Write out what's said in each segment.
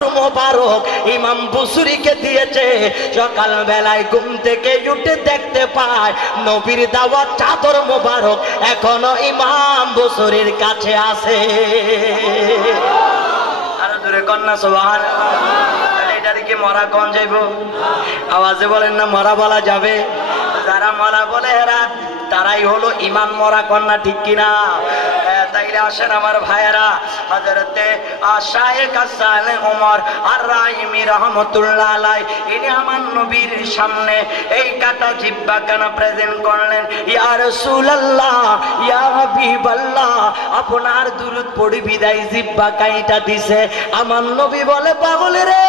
মোবারক ইমাম বুসুরিকে দিয়েছে। সকাল বেলায় ঘুম থেকে উঠে দেখতে পায় নবীর দেওয়া চাদর মোবারক এখনো ইমাম বুসুরির কাছে আছে। আরো জোরে কন্যা সুবহানাল্লাহ। এটার কি মরা কোন যাইব? আওয়াজে বলেন না মরা বলা যাবে? যারা মরা বলে এরা তারাই হলো ইমান মরা কন্যা, ঠিক কিনা? তাইলে আসেন আমার ভাইয়েরা, হযরতে শায়েখ হাসান ওমর আর রাইমি রাহমাতুল্লাহ আলাইহি ইনি আমার নবীর সামনে এই কাটা জিহ্বা কানা প্রেজেন্ট করলেন। ইয়া রাসূলুল্লাহ, ইয়া হাবিবাল্লাহ, আপনার দুরূদ পড়ি বিদায় জিহ্বা কাইটা দিছে। আমার নবী বলে, পাগল রে,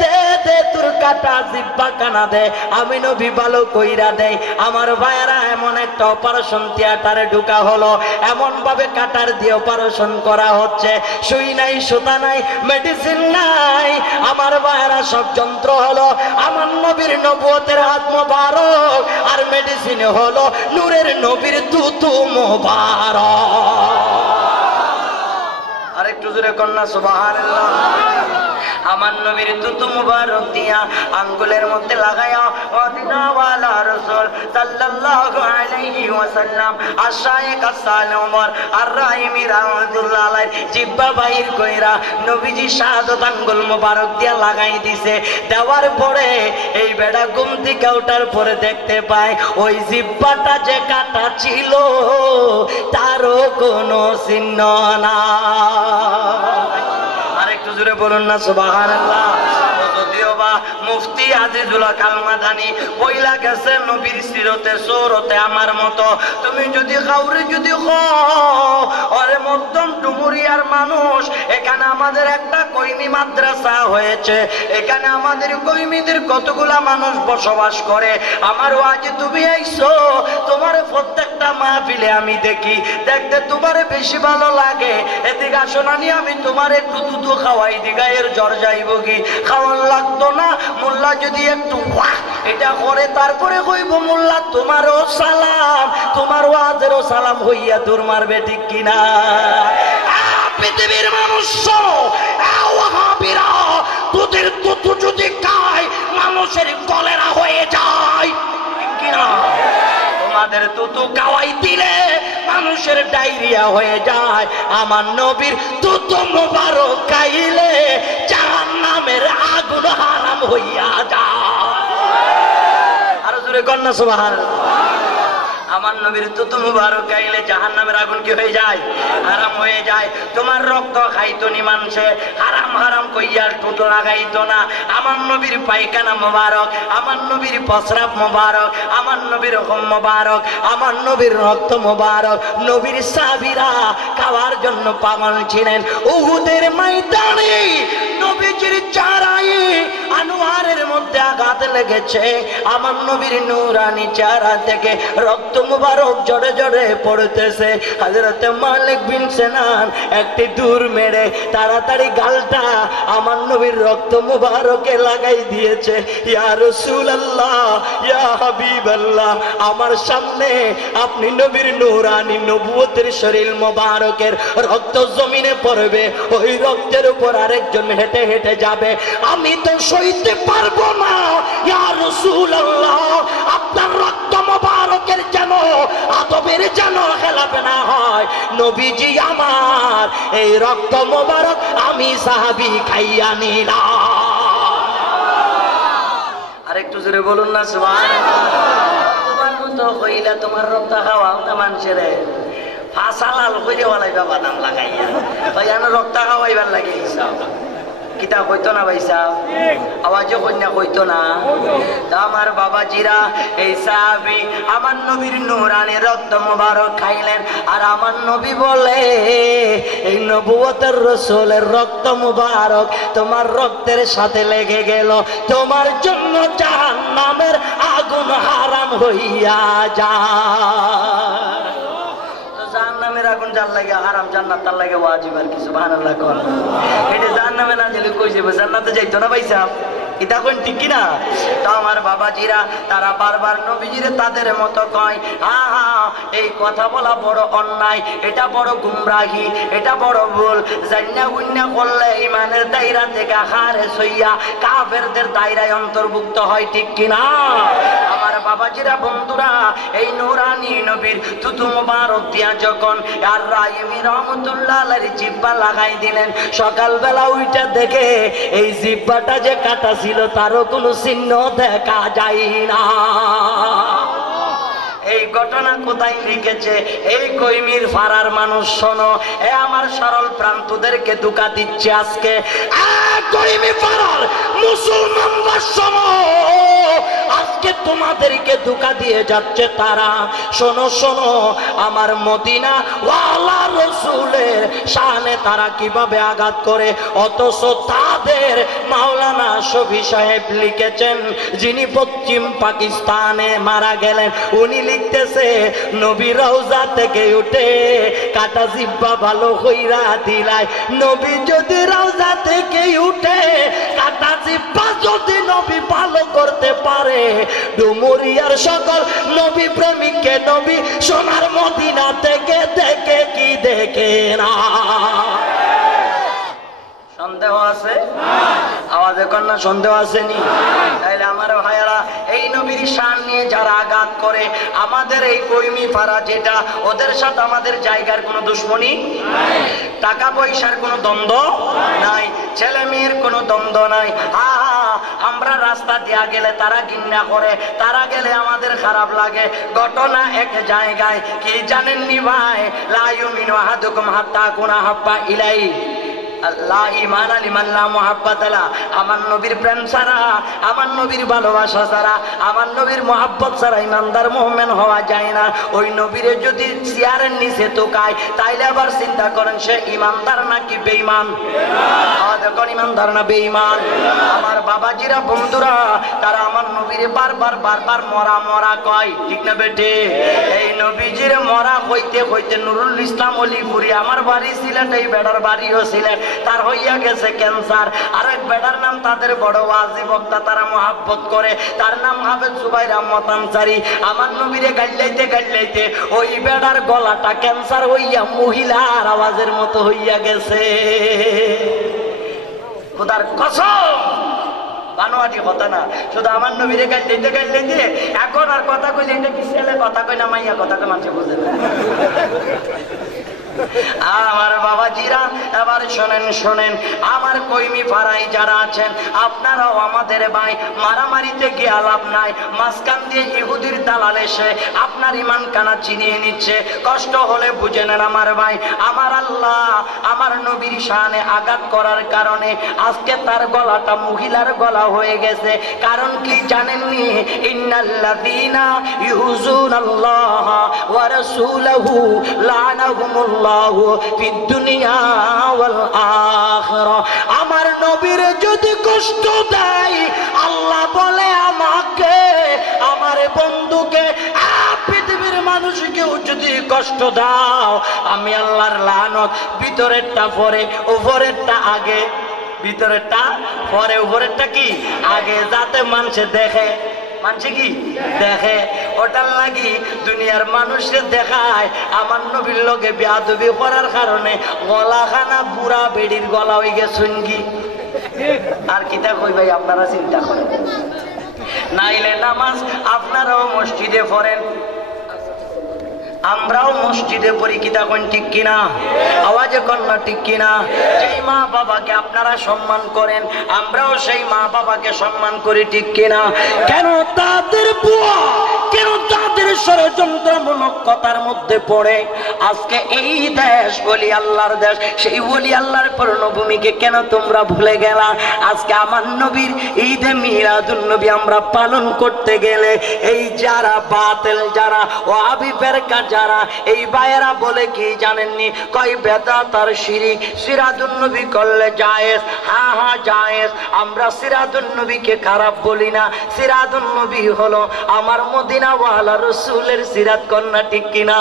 দে দে তোর কাটা জিহ্বা কানা দে, আমি নবী ভালো কইরা দেই। আমার ভাইয়েরা, এমন একটা অপারেশন থিয়েটারে ঢোকা হলো, এমন ভাবে কাটার দিয়ে অপারেশন করা হচ্ছে, সুই নাই, সুতা নাই, মেডিসিন নাই। আমার ভাইয়েরা, সব যন্ত্র হলো আমার নবীর নবুয়তের হাত মোবারক, আর মেডিসিন হলো নূরের নবীর তুতু মোবারক। আরেকটু জোরে কন্যা সুবহানাল্লাহ। আমার নবীর তুতু মুবারক দিয়া আঙ্গুলের মধ্যে লাগায়া মদিনা ওয়ালা রাসূল সাল্লাল্লাহু আলাইহি ওয়াসাল্লাম শায়েখ হাসান ওমর আর রাইমি রাহমাতুল্লাহ আলাইহি জিহ্বা বাইর কইরা নবীজি শাহাদাত আঙ্গুল মুবারক দিয়া লাগাই দিছে। দেওয়ার পরে এই বেটা ঘুম থেকে ওঠার পরে দেখতে পায় ওই জিহ্বাটা যে কাটা ছিল তারও কোনো চিহ্ন না। আরেকটু জোরে বলুন না সুবহানাল্লাহ। যদিও বা মুফতি আজিজুল হক আল মাদানী বইলা গেছে নবীর সিরতে সূরতে আমার মতো তুমি যদি কাউরে যদি ওরে মধ্যম ডুমুরিয়ার মানুষ, এখানে আমাদের একটা কইমি মাদ্রাসা হয়েছে, এখানে আমাদের কইমিদের কতগুলা মানুষ বসবাস করে। আমার ওয়াজে তুমি আইছো, তোমার প্রত্যেকটা মাহফিলে আমি দেখি, দেখতে তোমারে বেশি ভালো লাগে। এদিকে আসো না, আমি তোমার একটু দুধ খাওয়াই, দিগায়ের জ্বর যাইব কি? খাওয়ার লাগতো না? মোল্লা যদি একটু এটা করে তারপরে কইব মোল্লা তোমারও সালাম, তোমার ওয়াজেরও সালাম হইয়া দূর মারবে, ঠিক কিনা? পৃথিবীর মানুষ ওয়াহাবিরা দুধের দুধ যদি খায় মানুষের কলেরা হয়ে যায়, ঠিক কিনা? তোমাদের তুতু খাওয়াই দিলে মানুষের ডায়রিয়া হয়ে যায়। আমার নবীর তুতু মুবারক খাইলে জাহান্নামের আগুন হারাম হইয়া যায়। আরো জোরে কন্যা সুবহানাল্লাহ। আমার নবীর তুতু মুবারক খাইলে জাহান্নামের আগুন কি হয়ে যায়? হারাম হয়ে যায়। তোমার রক্ত খাইতো নি মানুষে, হারাম হারাম কইয়া টুটো লাগাইতো না। আমার নবীর পায়খানা মুবারক, আমার নবীর প্রস্রাব মুবারক, আমার নবীর হোম মুবারক, আমার নবীর রক্ত মুবারক নবীর সাহাবীরা খাওয়ার জন্য পাগল ছিলেন। উহুদের ময়দানে নবীজির চেহারায় আনোয়ারের মধ্যে আঘাত লেগেছে। আমার নবীর নূরানি চেহারা থেকে রক্ত মুবারক জড়ে জড়ে পড়তেছে। হযরত মালিক বিন সিনান একটি দূর মেরে তাড়াতাড়ি গালটা আমার নবীর রক্ত মুবারকে লাগাই দিয়েছে। ইয়া রাসূলুল্লাহ, ইয়া হাবিবাল্লাহ, আমার সামনে আপনি নবীর নূরানি নবুয়তের শরীর মুবারকের রক্ত জমিনে পড়বে, ওই রক্তের উপর আরেকজন হেঁটে হেঁটে যাবে, আমি তো সইতে পারবো না। ইয়া রাসূলুল্লাহ, আপনার রক্ত মুবারকের যেন আদবের যেন খেলাফ না হয়। নবীজি আমার এই রক্ত মুবারক আমি সাহাবী খাইয়া নিলাম। আরেকটু জোরে বলুন না সুবহানাল্লাহ। তোমার মতো কইলা তোমার রক্ত খাওয়া না মানুষের ফাসালাল কইরে ওয়ালাইবা বাদাম লাগাইয়া কইয়ান রক্ত খাওয়াইবার লাগিয়েছা কিতা কইতো না ভাই সাহেব? আওয়াজে কন্যা কইতো না? আমার বাবাজিরা, এই সাহাবী আমার নবীর নূরানি রক্ত মুবারক খাইলেন, আর আমার নবী বলে এই নবুয়তের রাসূলের রক্ত মুবারক তোমার রক্তের সাথে লেগে গেল, তোমার জন্য জাহান্নামের আগুন হারাম হইয়া যায়। জাহান্নামের আগুন যার লাগে হারাম, জান্নাত তার লাগে ওয়াজিব। আর কি সুবহানাল্লাহ কোন? এটা জাহান্নামে না গেলে কই যাবে? জান্নাতে যাইতো না ভাই সাহেব? এটা কোন ঠিক কিনা? তা আমার বাবাজিরা তারা বারবার নবীজিরে তাদের মতো কয়, এই কথা বলা বড় অন্যায়, এটা বড় গুমরাহি, এটা বড় ভুল। জান্না গুন্না করলে ইমানের দায়রা থেকে হারে সইয়া কাফেরদের দায়রায় অন্তর্ভুক্ত হয়, ঠিক কিনা? আমার বাবাজিরা বন্ধুরা, এই নূরানি নবীর থুতু মুবারক দিয়া যখন আর রাইমি রহমতুল্লাহ আলাইহির জিহ্বা লাগাই দিলেন, সকালবেলা উইটা দেখে এই জিহ্বাটা যে কাটা ছিল তারও কোনো চিহ্ন দেখা যায় না। এই ঘটনা কোথায় লিখেছে? এই কইমির ফারার মানুষ শোনো, এ আমার সরল প্রান্তদেরকে ধোঁকা দিচ্ছে আজকে। কইমি ফারার মুসলমানরা শোনো, আজকে তোমাদেরকে ধোঁকা দিয়ে যাচ্ছে তারা। শোনো শোনো, আমার মদিনা ওয়ালা রসুলের শানে তারা কিভাবে আঘাত করে, অথচ তাদের মাওলানা শফি সাহেব লিখেছেন, যিনি পশ্চিম পাকিস্তানে মারা গেলেন, উনি লিখতেছে নবী রওজা থেকে উঠে কাটা জিহ্বা ভালো কইরা দিলাই। নবী যদি রওজা থেকে উঠে কাটা জিহ্বা যদি নবী ভালো করতে পারে, ডুমুরিয়ার সকল নবী প্রেমিককে নবী সোনার মদিনা থেকে দেখে কি দেখে না? সন্দেহ আছে? আওয়াজে কন্যা সন্দেহ আসেনি? তাইলে আমার ভাইয়ারা, এই নবীর শান নিয়ে যারা আঘাত করে, আমাদের এই কইমি ফারা যেটা, ওদের সাথে আমাদের জায়গার কোনো দুশ্মনী নাই, টাকা পয়সার কোনো দ্বন্দ্ব নাই, ছেলে মেয়ের কোনো দ্বন্দ্ব নাই। আমরা রাস্তা দিয়া গেলে তারা ঘৃণা করে, তারা গেলে আমাদের খারাপ লাগে। ঘটনা এক জায়গায় কি জানেননি ভাই? লা ইউমিনু আহাদুকুম হাত্তা কুনা হাব্বা ইলাই আমার নবীর প্রেম ছাড়া, আমার নবীর ভালোবাসা ছাড়া, আমার নবীর মহাব্বত ছাড়া ইমানদার মুমিন হওয়া যায় না। ওই নবীরে যদি চেয়ারের নিচে তোকায়, তাইলে আবার চিন্তা করেন সে ইমানদার নাকি বেঈমান? দেখুন, ইমানদার না বেঈমান? আমার বাবাজিরা বন্ধুরা, তারা আমার নবীরে বারবার বারবার মরা মরা কয়, ঠিক না বেটে? এই নবীজির মরা হইতে হইতে নুরুল ইসলাম অলিপুরি, আমার বাড়ি সিলেট, এই বেড়ার বাড়িও সিলেট, তার হইয়া গেছে ক্যান্সার। আরেক বেটার নাম তাদের বড় ওয়াজি বক্তা, তারা মহাব্বত করে, তার নাম হাফেজ জুবাইর আহমদ আনসারী। আমার নবীরে গাইলাইতে গাইলাইতে ওই বেটার গলাটা ক্যান্সার হইয়া মহিলার আওয়াজের মতো হইয়া গেছে। খোদার কসম, বানোয়াটি কথা না, শুধু আমার নবীরে গাইলাইতে গাইলাইতে এখন আর কথা কইলে এটা কি ছেলে কথা কই না মাইয়া কথা কই, মানুষ বুঝে না। আমার বাবাজিরা এবার শোনেন শোনেন, আমার কইমি ফারাই যারা আছেন, আপনারাও আমাদের ভাই, মারামারিতে গিয়ে লাভ নাই। মাঝখান দিয়ে ইহুদির দালাল এসে আপনার ইমান কানা চিনিয়ে নিচ্ছে, কষ্ট হলে বুঝে নেন আমার ভাই। আমার আল্লাহ আমার নবীর শানে আঘাত করার কারণে আজকে তার গলাটা মহিলার গলা হয়ে গেছে। কারণ কি জানেননি? ইন্নাল্লাযীনা ইউযুনাল্লাহ ওয়া রাসূলাহু লা'নাহুমুল্লাহ আমার নবীর যদি কষ্ট দেয়, আল্লাহ বলে আমাকে, আমার বন্ধুকে, পৃথিবীর মানুষকেও যদি কষ্ট দাও, আমি আল্লাহর লানত, ভিতরেরটা পরে উপরেরটা আগে, ভিতরেরটা পরে উপরেরটা কি আগে, যাতে মানুষে দেখে, মানুষে কি দেখে। ওটার লাগি দুনিয়ার মানুষকে দেখায় আমার নবীর লোকে বেয়াদবি করার কারণে গলাখানা বুড়া বেড়ির গলা হয়ে গেছে। আর কিতা কই ভাই, আপনারা চিন্তা করেন। নাইলে নামাজ আপনারাও মসজিদে পড়েন, আমরাও মসজিদে পড়ি, কিতা কোন ঠিক কিনা? আওয়াজে কন্যা ঠিক কিনা? যেই মা বাবাকে আপনারা সম্মান করেন, আমরাও সেই মা বাবাকে সম্মান করি, ঠিক কিনা? কেন তাদের বুয়া, কেন তাদের ষড়যন্ত্রমূলক কথার মধ্যে পড়ে আজকে এই দেশ ওলি আল্লাহর দেশ, সেই ওলি আল্লাহর পূর্ণভূমিকে কেন তোমরা ভুলে গেলা? আজকে আমার নবীর ঈদে মিলাদুন নবী আমরা পালন করতে গেলে এই যারা বাতিল, যারা ওয়াহাবি ফিরকা, যারা এই ভাইয়েরা বলে কি জানেননি? কয় বেদাত আর শিরিক, সিরাতুন নবী করলে জায়েজ। হ্যাঁ হ্যাঁ জায়েজ, আমরা সিরাতুন নবীকে খারাপ বলি না। সিরাতুন নবী হলো আমার মধ্যে মদিনা ওয়ালা রাসূলের সিরাত কন্যা, ঠিক কিনা?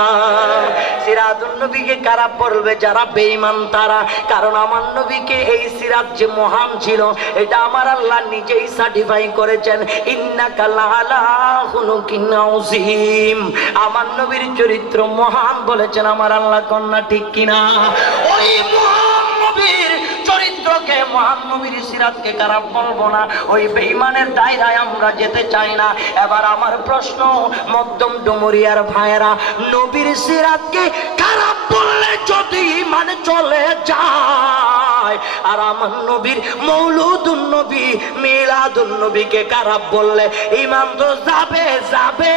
সিরাতুন নবীকে কারা পড়বে? যারা বেঈমান তারা। কারণ আমার নবীকে এই সিরাত যে মহান ছিল এটা আমার আল্লাহ নিজেই সার্টিফাই করেছেন। ইন্নাকা লাআলা খুলুকিন আযীম, আমার নবীর চরিত্র মহান বলেছেন আমার আল্লাহ কন্যা, ঠিক কিনা? ওই মহান নবীর চরিত্রকে, মহান নবীর সিরাতকে খারাপ বলবো না, ওই বেঈমানের দায়রায় আমরা যেতে চাই না। এবার আমার প্রশ্ন, মধ্যম ডুমুরিয়ার ভাইয়েরা, নবীর সিরাতকে খারাপ বললে যদি মানে চলে যায়, আর আমার নবীর মৌলুদুন নবী মিলাদুন নবীকে খারাপ বললে ঈমান তো যাবে যাবে,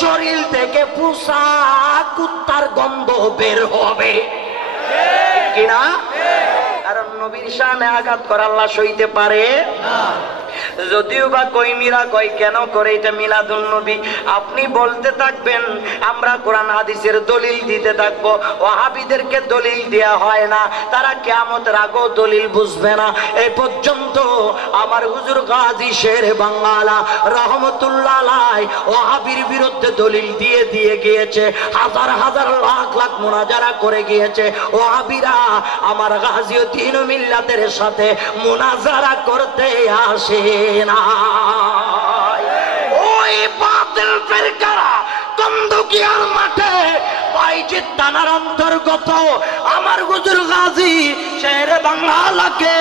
শরীর থেকে পোষা কুত্তার গন্ধ বের হবে, কিনা? কারণ নবীর শানে আঘাত করা আল্লাহ সইতে পারে না। যদিও বা কইমিরা কয় কেন করে এটা মিলাদুন নবী, আপনি বলতে থাকবেন, আমরা কোরআন হাদিসের দলিল দিতে থাকবো। ওয়াহাবিদেরকে দলিল দেয়া হয় না, তারা কিয়ামতের আগেও দলিল বুঝবে না। এই পর্যন্ত আমার হুজুর গাজী শের বাঙ্গালা রহমতুল্লাহ আলাইহি ওয়াহাবির বিরুদ্ধে দলিল দিয়ে দিয়ে গিয়েছে, হাজার হাজার লাখ লাখ মুনাজারা করে গিয়েছে। ওয়াহাবিরা আমার গাজী দ্বীন ও মিল্লাতের সাথে মুনাজারা করতে আসে না। ওই বাতিল ফিরকারা কন্দুকিয়ার মাঠে বাইজিদ থানার অন্তর্গত আমার হুজুর গাজী শের বাংলাকে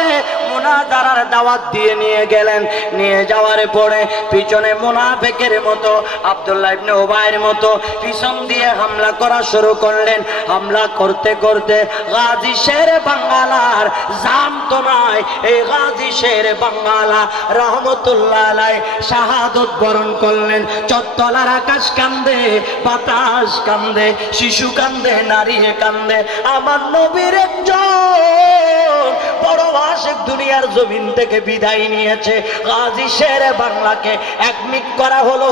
মুনাজারার দাওয়াত দিয়ে নিয়ে গেলেন। নিয়ে যাওয়ার পরে পিছনে মুনাফিকের মতো আব্দুল্লাহ ইবনে উবাইয়ের মতো পিছন দিয়ে হামলা করা শুরু করলেন। হামলা করতে করতে গাজী শের বাংলার জান তো নাই, এই গাজী শের বাংলা রহমতুল্লাহ আলাইহি শাহাদত বরণ করলেন। চত্বলার আকাশ কান্দে, বাতাস কান্দে, শিশু কান্দে, নারী কান্দে। আমার নবীর একজন বড় আশিক দুনিয়ার জমিন থেকে বিদায় নিয়েছে। গাজী শের বাংলাকে অ্যাডমিট করা হলো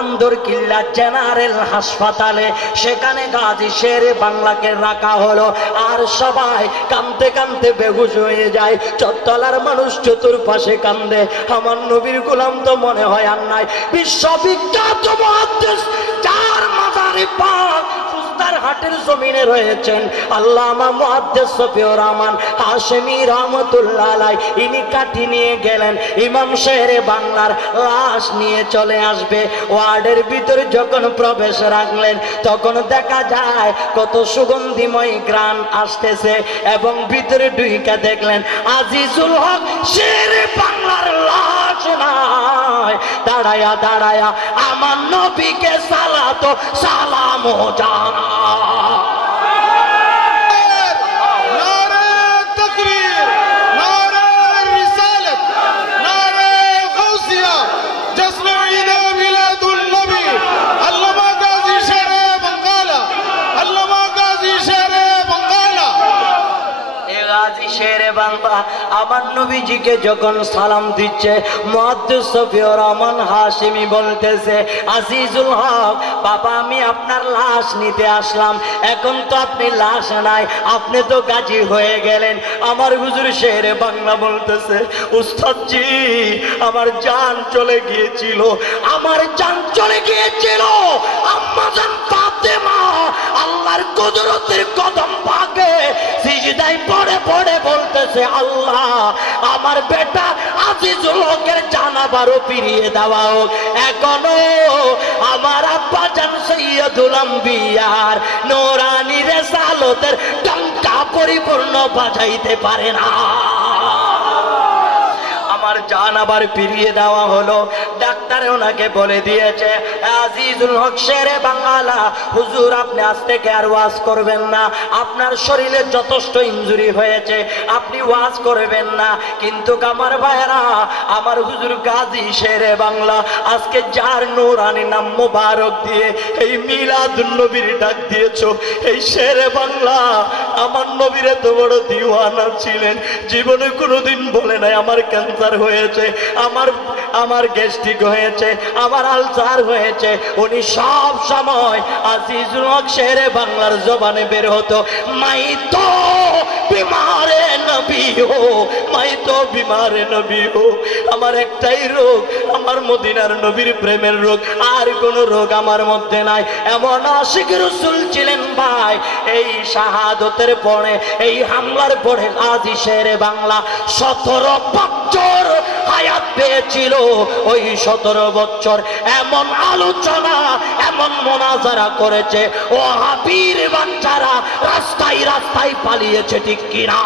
আন্দর কিল্লা জেনারেল হাসপাতালে। সেখানে গাজী শের বাংলাকে রাখা হলো, আর সবাই কাঁদতে কাঁদতে বেহুশ হয়ে যায়। চত্বলার মানুষ চতুর্পাশে কান্দে। আমার নবীর গোলাম তো মনে হয় আর নাই। বিশ্ববিখ্যাত মুহাদ্দিস যার মাজারে পাক ফুস্তার হাটের জমিনে রয়েছেন আল্লামা মুহাদ্দিস শফিউর রহমান হাশেমি রহমতুল্লাহ আলাইহি, ইনি কাঠি নিয়ে গেলেন। ইমাম শেরে বাংলার লাশ নিয়ে চলে আসবে। ওয়ার্ডের ভিতরে যখন প্রবেশ রাখলেন তখন দেখা যায় কত সুগন্ধিময় ঘ্রাণ আসতেছে, এবং ভিতরে ঢুইকা দেখলেন আজিজুল হক শেরে বাংলার লাশ নাই। দাঁড়ায়া দাঁড়ায়া আমার নবীকে সালাত ও সালাম জানা। আমার নবীজিকে যখন সালাম দিচ্ছে মুহাদ্দিস শফিউর রহমান হাশেমি বলতেছে, আজিজুল হক বাবা, আমি আপনার লাশ নিতে আসলাম। এখন তো আপনি লাশ নাই, আপনি তো গাজী হয়ে গেলেন। আমার হুজুর শেরে বাংলা বলতেছে, উস্তাদ জি আমার জান চলে গিয়েছিল, আমার জান চলে গিয়েছিল। আম্মা জান ফাতেমা আল্লাহর কুদরতের কদম পাকে সিজদায় পড়ে পড়ে বলতেছে, আল্লাহ আমার বেটা আজিজুল হকের জানাবারও ফিরিয়ে দেওয়া হোক। এখনো আমার আব্বা জান সৈয়দুল আম্বিয়ার নূরানী রিসালাতের ডঙ্কা পরিপূর্ণ বাজাইতে পারে না। আমার জান আবার ফিরিয়ে দেওয়া হলো। ডাক্তার ওনাকে বলে দিয়েছে, আজিজুল হক শেরে বাংলা হুজুর আপনি আজ থেকে আর ওয়াজ করবেন না, আপনার শরীরে যথেষ্ট ইনজুরি হয়েছে, আপনি ওয়াজ করবেন না। কিন্তু আমার ভাইরা, আমার হুজুর গাজী শেরে বাংলা আজকে যার নূরানি নাম মোবারক দিয়ে এই মিলাদুন নবীর ডাক দিয়েছো, এই শেরে বাংলা আমার নবীর এত বড় দিওয়ানা ছিলেন, জীবনে কোনোদিন বলে নাই আমার ক্যান্সার হয়েছে, আমার আমার গ্যাস্ট্রিক হয়েছে, আমার আলসার হয়েছে, উনি সব সময় আজিজুল হক শেরে বাংলার জবানে বের হতো, মাই তো বিমারে নবী হো, মাই তো বিমারে নবী হো। আমার একটাই রোগ, আমার মদিনার নবীর প্রেমের রোগ, আর কোন রোগ আমার মধ্যে নাই। এমন আশিক রাসূল ছিলেন ভাই। এই শাহাদতের পরে, এই হামলার পরে আজি শেরে বাংলা 17 বছর হায়াত পেয়েছিল। ওই 17 বছর এমন আলোচনা, এমন মোনাজারা করেছে, ও হাবির বাচ্চারা রাস্তায় রাস্তায় পালিয়েছে, ঠিক কিনা?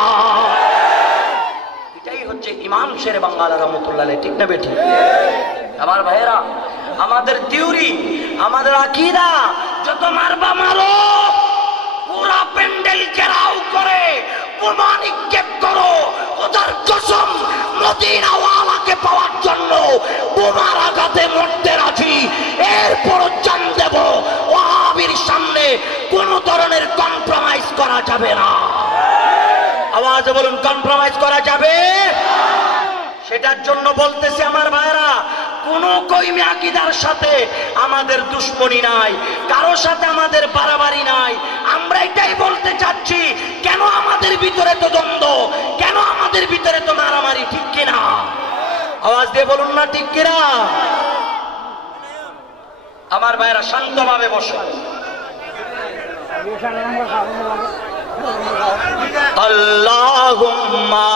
এটাই হচ্ছে ইমাম শেরে বাংলা রহমতুল্লাহ আলাইহি, ঠিক না বেঠি? আমার ভাইয়েরা, আমাদের থিওরি, আমাদের আকীদা, যত মারবা মারো, পুরা প্যান্ডেল ঘেরাও করে বোমা নিক্ষেপ করো, খোদার কসম মদিনাওয়ালাকে পাওয়ার জন্য বোমার আঘাতে মরতে রাজি। এরপর জান দেব ওয়াহাবির সামনে কোন ধরনের কম্প্রোমাইজ করা যাবে না। আওয়াজে বলুন, কম্প্রোমাইজ করা যাবে? সেটার জন্য বলতেছি আমার ভাইরা, কোন কওমি আকীদার সাথে আমাদের দুশমনি নাই, কারো সাথে আমাদের বাড়াবাড়ি নাই। আমরা এটাই বলতে চাচ্ছি, কেন আমাদের ভিতরে তো দ্বন্দ্ব, কেন আমাদের ভিতরে তো মারামারি, ঠিক কিনা? আওয়াজ দিয়ে বলুন না, ঠিক কিনা? আমার ভাইরা শান্তভাবে বসে। আল্লাহুম্মা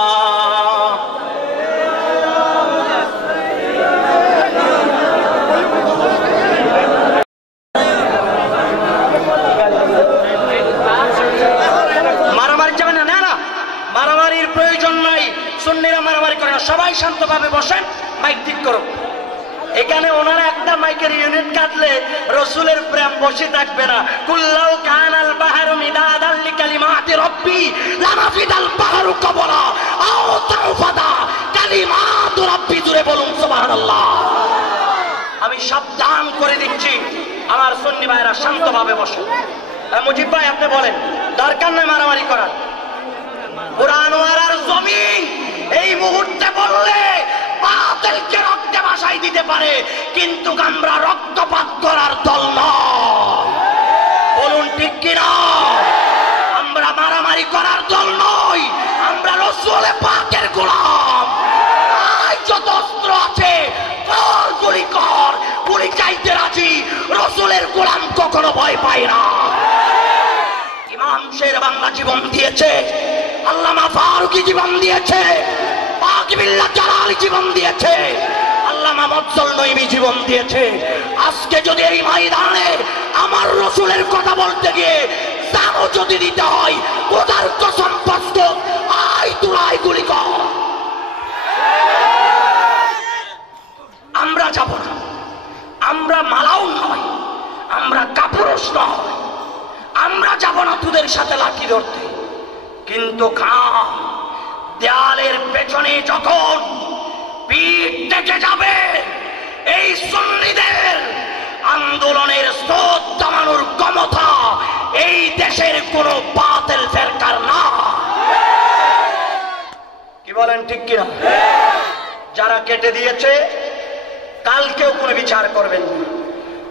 মারামারির প্রয়োজন নাই, সুন্নিরা মারামারি করে না। সবাই শান্তভাবে বসেন, মাইক ঠিক করো। এখানে ওনারা একটা মাইকের ইউনিট কাটলে রাসূলের প্রেম বসে থাকবে না। কুল্লাউ কানাল বাহরু মিদাদাল লিকালিমাতি রাব্বি লানাফিদাল বাহরু ক্বাবলা আও তাফাদা কালিমাতু রাব্বি। জুড়ে বলুন সুবহানাল্লাহ। আমি সাবধান করে দিচ্ছি, আমার সুন্নি ভাইরা শান্তভাবে বসেন। মুজিব ভাই, আপনি বলেন, দরকার নাই মারামারি করার। পুরানোয়ারার জমিন এই মুহূর্তে বললে বাতিলকে রক্তে ভাসাই দিতে পারে, কিন্তু আমরা রক্তপাত করার দল নয়। বলুন ঠিক কিনা? আমরা মারামারি করার দল নই, আমরা রাসূল পাকের গোলাম। যত অস্ত্র আছে কর, গুলি কর, গুলি চাইতে রাজি। রাসূলের গোলাম কখনো ভয় পায় না। ইমাম শেরে বাংলা জীবন দিয়েছে, আল্লামা ফারুকী জীবন দিয়েছে, পাক বিল্লাহ জালালি জীবন দিয়েছে, আল্লামা মফজল নঈমী জীবন দিয়েছে। আজকে যদি এই ময়দানে আমার রাসূলের কথা বলতে গিয়ে জানও যদি দিতে হয়, খোদার কসম প্রস্তুত, আই তুলাই গুলি কর। আমরা যাব না, আমরা মালাও নয়, আমরা কাপুরুষ নয়, আমরা যাব না তোদের সাথে লাঠি ধরতে। কিন্তু দেয়ালের পেছনে যখন পিঠ থেকে যাবে, এই সুন্নিদের আন্দোলনের স্রোত থামানোর ক্ষমতা এই দেশের কোন বাতিল ফেরকার না। কি বলেন, ঠিক কিনা? যারা কেটে দিয়েছে কালকেও কোনো বিচার করবেন না,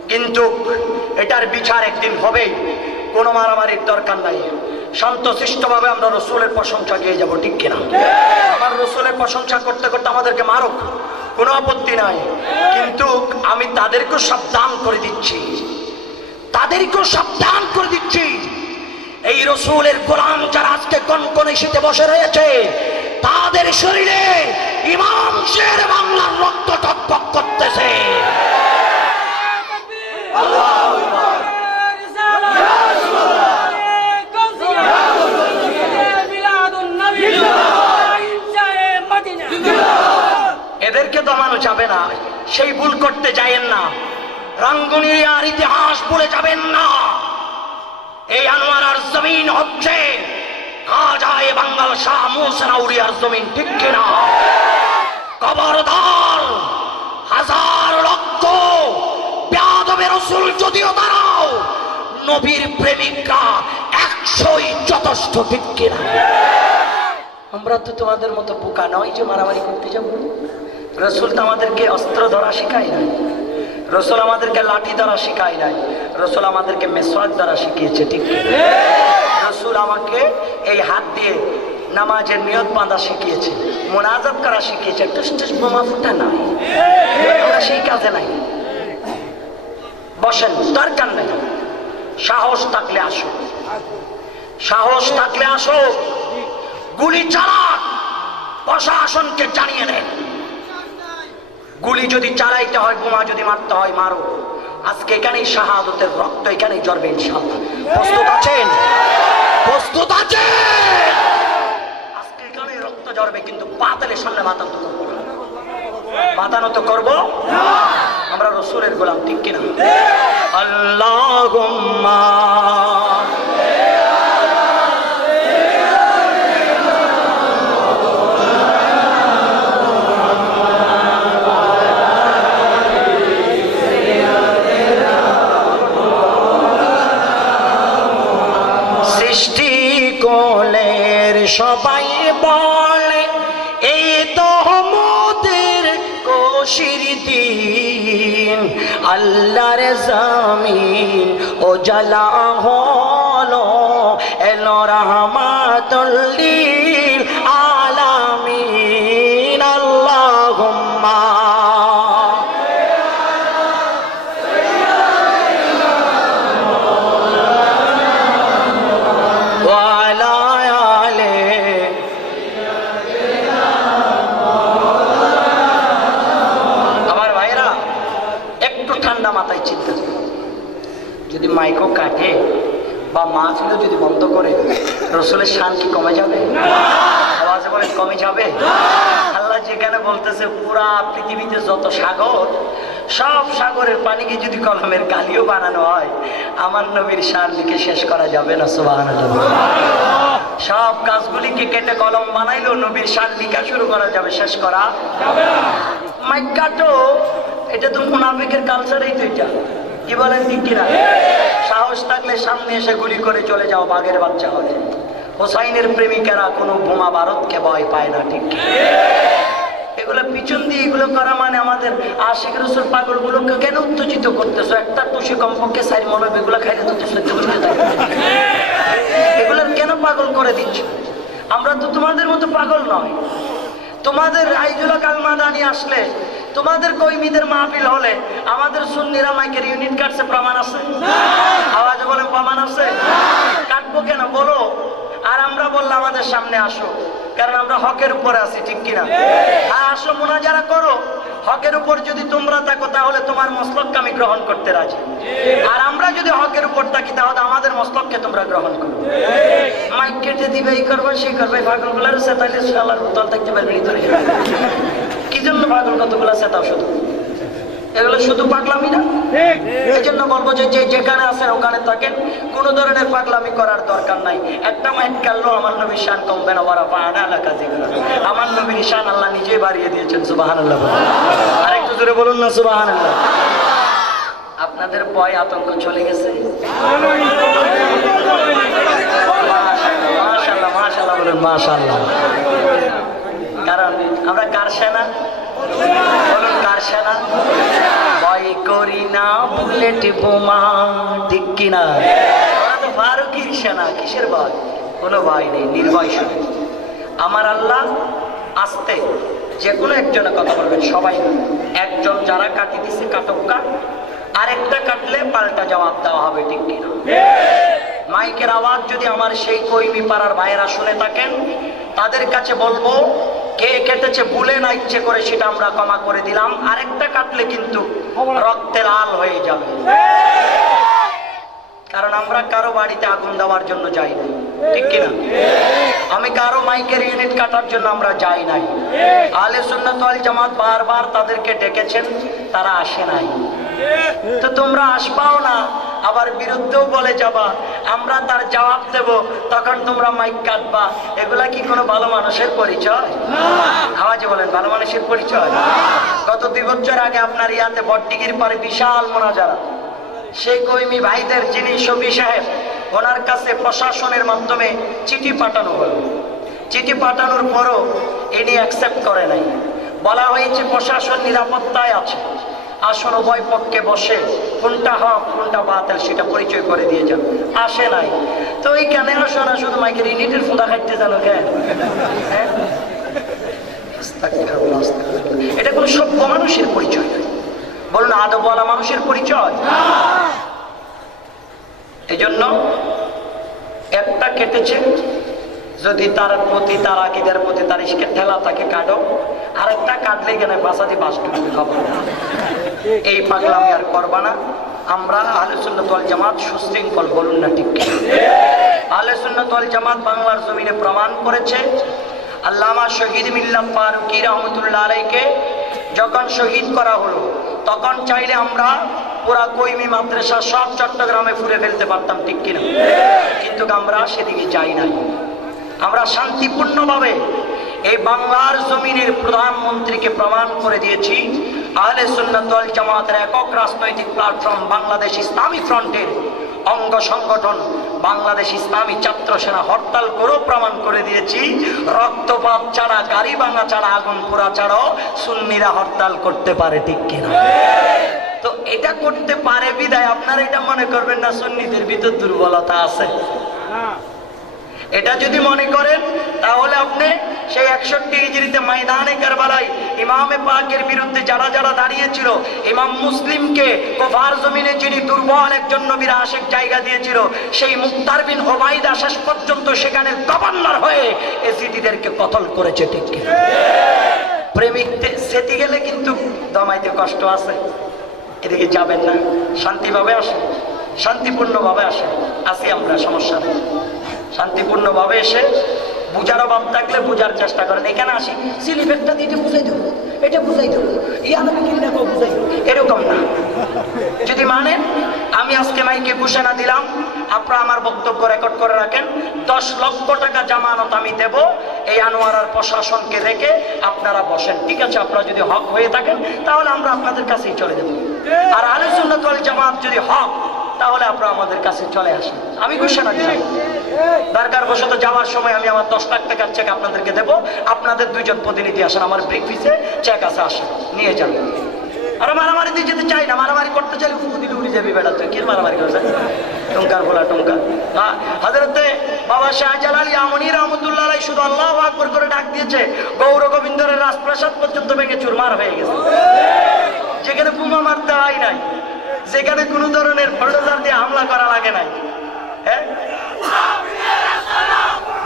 কিন্তু এটার বিচার একদিন হবে। কোনো মারামারির দরকার নাই, শান্তশিষ্টভাবে আমরা রাসূলের প্রশংসা গিয়ে যাব, ঠিক কিনা? আমার রাসূলের প্রশংসা করতে করতে আমাদেরকে মারুক, কোনো আপত্তি নাই, কিন্তু আমি তাদেরকেও সাবধান করে দিচ্ছি, তাদেরকেও সাবধান করে দিচ্ছি। এই রাসূলের গোলাম যারা আজকে কনকনে শীতে বসে রয়েছে, তাদের শরীরে ইমাম শেরে বাংলার রক্ত টকবক করতেছে। এদেরকে দমানো যাবে না, সেই ভুল করতে যাবেন না। রাঙ্গুনির আর ইতিহাস ভুলে যাবেন না। এই আনোয়ারার জমিন হচ্ছে খাজায়ে বাঙ্গাল শাহ মুহসিন আউলিয়ার জমিন, ঠিক কিনা? খবরদার, হাজার লক্ষ বেয়াদবে রাসূল যদিও দাঁড়াও, নবীর প্রেমিকরা 100ই যথেষ্ট, ঠিক কিনা? আমরা তো তোমাদের মতো বোকা নয় যে মারামারি করতে যাবো। রসুল তো আমাদেরকে অস্ত্র ধরা শিখায় নাই, রসুল আমাদেরকে লাঠি ধরা শিখায় নাই, রসুল আমাদেরকে মেসওয়াক দ্বারা শিখিয়েছে। ঠিক রসুল আমাকে এই হাত দিয়ে নামাজের নিয়ত বাঁধা শিখিয়েছে, মোনাজাত করা শিখিয়েছে। টুস বোমা ফুটা নাই, আমরা সেই কাজে নাই। বসেন, দরকার নেই। সাহস থাকলে আসো, সাহস থাকলে আসো। গুলি চালাক প্রশাসনকে জানিয়ে দেন, গুলি যদি চালাইতে হয়, বোমা যদি মারতে হয় মারো। আজকে এখানেই শাহাদতের রক্ত এখানেই ঝরবে ইনশাআল্লাহ। প্রস্তুত আছেন? প্রস্তুত আছেন? আজকে এখানেই রক্ত ঝরবে, কিন্তু বাতিলের সামনে মাথা নত করবো না, মাথা নত করবো না। আমরা রসুলের গোলাম, ঠিক কিনা? আল্লাহুম্মা সবাই বলে এই তো মোদের কোশির দিন, আল্লাহর জমিন ও জালা হলো, এলো রহমাতুল লিল আলামিন। আল্লাহুম্মা যদি মাইকও কাটে বা মাহফিলও যদি বন্ধ করে, রসুলের শান কি কমে যাবে? আওয়াজে বলে কমে যাবে? আল্লাহ যেখানে বলতেছে পুরা পৃথিবীতে যত সাগর, সব সাগরের পানিকে যদি কলমের কালিও বানানো হয়, আমার নবীর শান লিখে শেষ করা যাবে না। সুবহানাল্লাহ। সব গাছগুলিকে কেটে কলম বানাইলেও নবীর শান লিখা শুরু করা যাবে, শেষ করা যাবে না। মাইক কাটো, এটা তো মুনাফিকের কালচারেই তো। এটা কি বলেন, ঠিক কিনা? সাহস থাকলে সামনে এসে গুলি করে চলে যাও, বাঘের বাচ্চা হলে। হোসাইনের প্রেমিকারা কোনো বোমা বারুদকে ভয় পায় না, ঠিক? এগুলো পিছন দিয়ে এগুলো করা মানে আমাদের আশিক রসুল পাগল গুলোকে কেন উত্তেজিত করতেছো? একটা টুসি কমপক্ষে সাইড মনে এগুলো খাইলে তো এগুলোর কেন পাগল করে দিচ্ছ? আমরা তো তোমাদের মতো পাগল নয়। তোমাদের আইজুলা কালমাদানি আসলে, তোমাদের কর্মীদের মাহফিল হলে আমাদের সুন্নিরা মাইকের ইউনিট কাটছে, প্রমাণ আছে? আওয়াজে বলে প্রমাণ আছে? কাটবো কেন বলো? আর আমরা বললাম আমাদের সামনে আসো, কারণ আমরা হকের উপরে আছি, ঠিক কিনা? আর আসো, মুনাজারা করো। হকের উপর যদি তোমরা থাকো তাহলে তোমার মসলককে আমি গ্রহণ করতে রাজি, আর আমরা যদি হকের উপর থাকি তাহলে আমাদের মসলককে তোমরা গ্রহণ করো। মাইক কেটে দিবে, এই করবে সেই করবে, পাগলগুলার সেতাইলে শালার উত্তর থাকতে পারবে ভিতরে। কি জন্য পাগল কতগুলা সেতাও? শুধু এগুলো শুধু পাগলামি না? এই জন্য বলবো যে যেখানে আছেন ওখানে থাকেন, কোন ধরনের পাগলামি করার দরকার নাই। একটা মাইক কাটলো, আমার নবীর শান কমবে না। আমার নবীর শান আল্লাহ নিজেই বাড়িয়ে দিয়েছেন। সুবহানাল্লাহ। আরেকটু জোরে বলুন না সুবহানাল্লাহ। আপনাদের ভয় আতঙ্ক চলে গেছে? মাশাআল্লাহ, মাশাআল্লাহ বলুন, মাশাআল্লাহ। কারণ আমরা কার সেনা? বলুন, কার সেনা? ভয় করি না বুলেট বোমা, ঠিক কিনা? ওরা তো ফারুকের সেনা। কিসের ভয়? কোনো ভয় নেই, নির্ভয় শুনে। আমার আল্লাহ আসতে যে কোনো একজনের কথা বলবেন, সবাই একজন যারা কাটি দিচ্ছে কাটক্কা, আরেকটা কাটলে পাল্টা জবাব দেওয়া হবে, ঠিক কিনা? মাইকের আওয়াজ যদি আমার সেই কর্মী পাড়ার ভাইয়েরা শুনে থাকেন, তাদের কাছে বলবো কে কেটেছে ভুলে না ইচ্ছে করে সেটা আমরা ক্ষমা করে দিলাম। আরেকটা কাটলে কিন্তু রক্তে লাল হয়ে যাবে, কারণ আমরা কারো বাড়িতে আগুন দেওয়ার জন্য যাই নাই, ঠিক কিনা? আমি কারো মাইকের ইউনিট কাটার জন্য আমরা যাই নাই। আহলে সুন্নাত ওয়াল জামাত বারবার তাদেরকে ডেকেছেন, তারা আসে নাই। তো তোমরা আসবাও না, আবার বিরুদ্ধেও বলে যাবা, আমরা তার জবাব দেব, তখন তোমরা মাইক কাটবা। এগুলা কি কোনো ভালো মানুষের পরিচয়? আওয়াজে বলেন, ভালো মানুষের পরিচয়? গত 2 বছর আগে আপনার ইয়াতে বটডিগির পারে বিশাল মোনাজারা, সেই কর্মী ভাইদের যিনি শফি সাহেব, ওনার কাছে প্রশাসনের মাধ্যমে চিঠি পাঠানো হলো। চিঠি পাঠানোর পরও ইনি অ্যাকসেপ্ট করে নাই। বলা হয়েছে প্রশাসন নিরাপত্তায় আছে, আসন উভয় পক্ষে বসে কোনটা হক কোনটা বাতিল সেটা পরিচয় করে দিয়ে যান। আসে নাই তো এইখানে আসো না, শুধু মাইকের ইউনিটের ফোঁটা খাইতে জানো কেন? এটা কোন সভ্য মানুষের পরিচয় নয়, বলুন আদবওয়ালা মানুষের পরিচয়। এই জন্য একটা কেটেছে, যদি তার প্রতি তার আকীদার প্রতি তার ইশকের ঠেলা তাকে কাটো, আর একটা কাটলে কেন বাসাদি বাস ঢুকবে খাবো, এই পাগলামি আর করবা না। আমরা আহলে সুন্নাত ওয়াল জামাত সুশৃঙ্খল, বলুন না ঠিক কি? আহলে সুন্নাত ওয়াল জামাত বাংলার জমিনে প্রমাণ করেছে। আল্লামা শহীদ মিল্লাত ফারুকী রহমতুল্লাহ আলাইহিকে যখন শহীদ করা হলো, তখন চাইলে আমরা পুরা কইমি মাদ্রাসা সব চট্টগ্রামে ফুরে ফেলতে পারতাম, ঠিক কিনা? কিন্তু আমরা সেদিকে যাই নাই। আমরা শান্তিপূর্ণভাবে এই বাংলার জমিনের প্রধানমন্ত্রীকে প্রমাণ করে দিয়েছি আহলে সুন্নাত ওয়াল জামাতের একক রাজনৈতিক প্ল্যাটফর্ম বাংলাদেশ ইসলামী ফ্রন্টের অঙ্গ সংগঠন বাংলাদেশ ইসলামী ছাত্র সেনা হরতাল করেও প্রমাণ করে দিয়েছি, রক্তপাত ছাড়া, গাড়ি ভাঙা ছাড়া, আগুন পোড়া ছাড়াও সুন্নিরা হরতাল করতে পারে, ঠিক কিনা? তো এটা করতে পারে বিদায় আপনারা এটা মনে করবেন না সুন্নিদের ভিতর দুর্বলতা আছে। এটা যদি মনে করেন তাহলে আপনি সেই 61 হিজরিতে ময়দানে কারবালায় ইমামে পাকের বিরুদ্ধে যারা যারা দাঁড়িয়েছিল, ইমাম মুসলিমকে কুফার জমিনে যিনি দুর্বল একজন নবীর আশিক জায়গা দিয়েছিল, সেই মুক্তার বিন ওবাইদা শেষ পর্যন্ত সেখানে গভর্নর হয়ে এজিদিদেরকে কতল করেছে, ঠিক কি? প্রেমিক সেটি গেলে কিন্তু দমাইতে কষ্ট আছে, এদিকে যাবেন না, শান্তিভাবে আসেন, শান্তিপূর্ণভাবে আসেন, আসি আমরা, সমস্যা নেই। শান্তিপূর্ণভাবে এসে বুঝার অভাব থাকলে বুঝার চেষ্টা করেন। এখানে আসি সিলিপ একটা দিয়ে বুঝাই দেবো, এটা বুঝাই দেবো, ইয়ানবি কিনা বুঝাই দেবো, এরকম না। যদি মানেন আমি আজকে মাইকে ঘোষণা দিলাম, আপনারা আমার বক্তব্য রেকর্ড করে রাখেন, 10 লক্ষ টাকা জামানত আমি দেব এই আনোয়ারার প্রশাসনকে রেখে, আপনারা বসেন, ঠিক আছে? আপনারা যদি হক হয়ে থাকেন তাহলে আমরা আপনাদের কাছেই চলে যাব, আর আহলে সুন্নাত ওয়াল জামাত যদি হক তাহলে আপনারা আমাদের কাছে চলে আসেন। আমি ঘোষণা দিলাম, দরকার বশত যাওয়ার সময় আমি আমার 10 লাখ টাকার চেক আপনাদেরকে দেবো, আপনাদের 2 জন প্রতিনিধি আসেন, আমার ব্রিফিসে চেক আছে, আসেন নিয়ে যান। আর মারামারি দিয়ে যেতে চাই না, মারামারি করতে চাইলে ফুকু দিলে উড়ে যাবি, বেড়া তুই কি মারামারি করছেন? টঙ্কার বলা টঙ্কা। হযরতে বাবা শাহজালাল ইয়ামনি রহমতুল্লাহ আলাইহি শুধু আল্লাহু আকবার করে ডাক দিয়েছে, গৌর গোবিন্দরের রাজপ্রাসাদ পর্যন্ত ভেঙে চুরমার হয়ে গেছে, যেখানে বোমা মারতে হয় নাই, যেখানে কোন ধরনের বুলডোজার দিয়ে হামলা করা লাগে নাই। হ্যাঁ,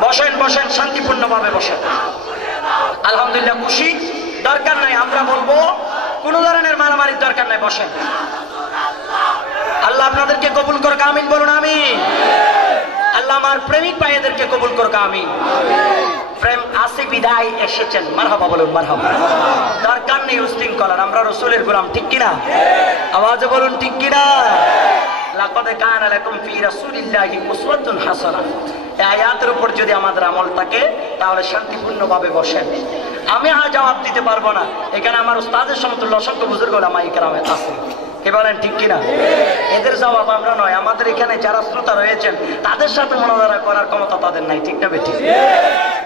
বসেন বসেন, শান্তিপূর্ণভাবে বসেন। আলহামদুলিল্লাহ, খুশি, দরকার নাই, আমরা বলবো কোন ধরনের মারামারির দরকার নাই, বসেন। আল্লাহ আপনাদেরকে কবুল করুক, আমিন বলুন আমিন। আল্লাহ আমার প্রেমিক ভাইদেরকে কবুল করুক, আমিন। প্রেম আসি বিদায় এসেছেন, মারহাবা বলুন, মারহাবা। দরকার নেই উশৃঙ্খলার, আমরা রাসূলের গোলাম, ঠিক কিনা? আওয়াজে বলুন, ঠিক কিনা? লাকাদ কানা লাকুম ফি রাসূলিল্লাহি উসওয়াতুন হাসানাহ। এই আয়াতের উপর যদি আমাদের আমল থাকে তাহলে শান্তিপূর্ণভাবে বসেন। আমি জবাব দিতে পারবো না, এখানে আমার উস্তাদের সমতুল্য অসংখ্য বুজুর্গ ওলামা ইকরাম আছে, কে বলেন ঠিক কিনা? এদের জবাব আমরা নয়, আমাদের এখানে যারা শ্রোতা রয়েছেন তাদের সাথে মনোধারা করার ক্ষমতা তাদের নাই, ঠিক না বেঠিক?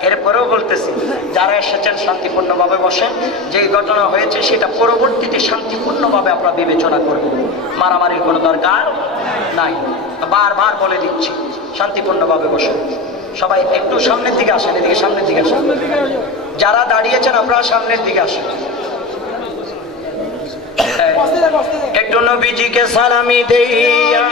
এরপরেও বলতেছি, যারা এসেছেন শান্তিপূর্ণভাবে বসেন। যেই ঘটনা হয়েছে সেটা পরবর্তীতে শান্তিপূর্ণভাবে আমরা বিবেচনা করব, মারামারির কোনো দরকার নাই। বারবার বলে দিচ্ছি, শান্তিপূর্ণভাবে বসেন। সবাই একটু সামনের দিকে আসেন, এদিকে সামনের দিকে আসেন। যারা দাঁড়িয়েছেন আপনারা সামনের দিকে আসেন। একটু নবীজিকে সালামি দেইয়া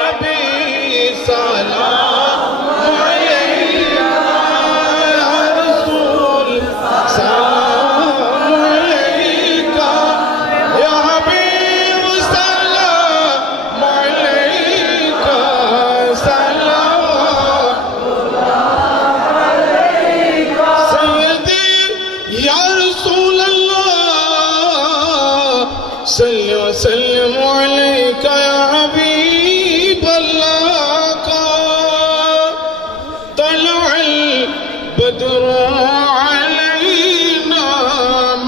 وسلم عليك يا حبيب الله طلع البدر علينا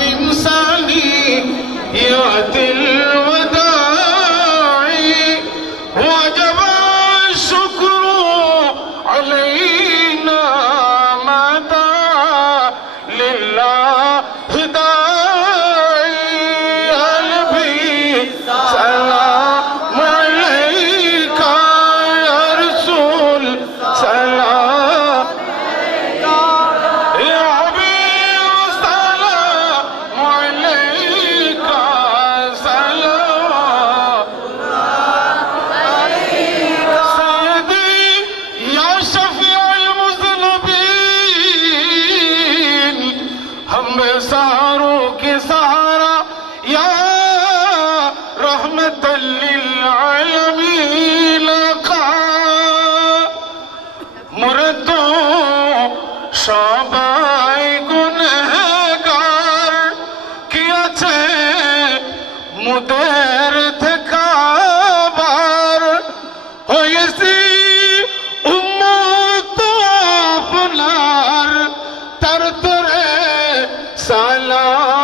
من ثنيات الوداع وجب الشكر علينا ما دعا لله داعي মোদের থেকাবার হয়েছি উম্মত আপনার তার তরে সালাম